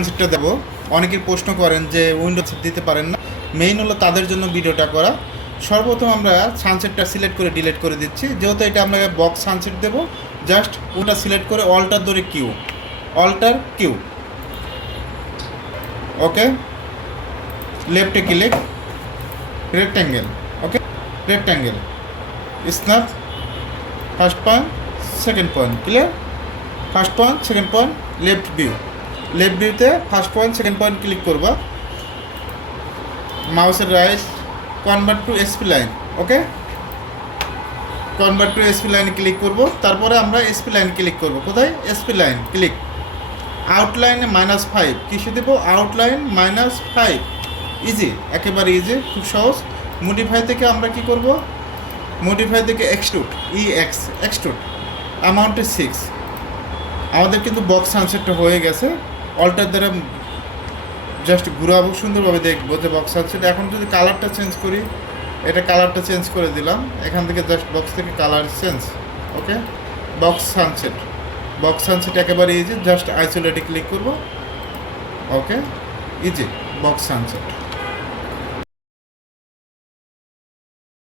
সানসেটটা দেবো। অনেকের প্রশ্ন করেন যে উইন্ডো দিতে পারেন না। মেইন হলো তাদের জন্য ভিডিওটা করা। সর্বপ্রথম আমরা সানসেটটা সিলেক্ট করে ডিলিট করে দিচ্ছি। যেহেতু এটা আমরা বক্স সানসেট দেবো জাস্ট ওটা সিলেক্ট করে অল্টার ধরে কিউ অল্টার কিউ ওকে লেফটে click rectangle okay rectangle snap first point second point clear first point second point left view left ভিউতে first point second point click করবা। মাউসের right convert to SP line okay convert to SP লাইনে click করব। তারপরে আমরা SP line click করব। কোথায়? SP line click আউটলাইনে মাইনাস ফাইভ কিসে দেবো? আউটলাইন মাইনাস ফাইভ ইজি একেবারে ইজি খুব সহজ। মডিফাই থেকে আমরা কি করব? মডিফাই থেকে এক্সট্রুট ই এক্স এক্সট্রুট অ্যামাউন্টে সিক্স আমাদের কিন্তু বক্স সানসেটটা হয়ে গেছে। অল্টার দ্বারা জাস্ট ঘুরাবো, সুন্দরভাবে দেখব যে বক্স সানসেট এখন যদি কালারটা চেঞ্জ করি, এটা কালারটা চেঞ্জ করে দিলাম। এখান থেকে জাস্ট বক্স থেকে colour change okay box sunset box sunset একেবারে ইজি জাস্ট আইসোলেটে ক্লিক করব ওকে ইজি বক্স সানসেট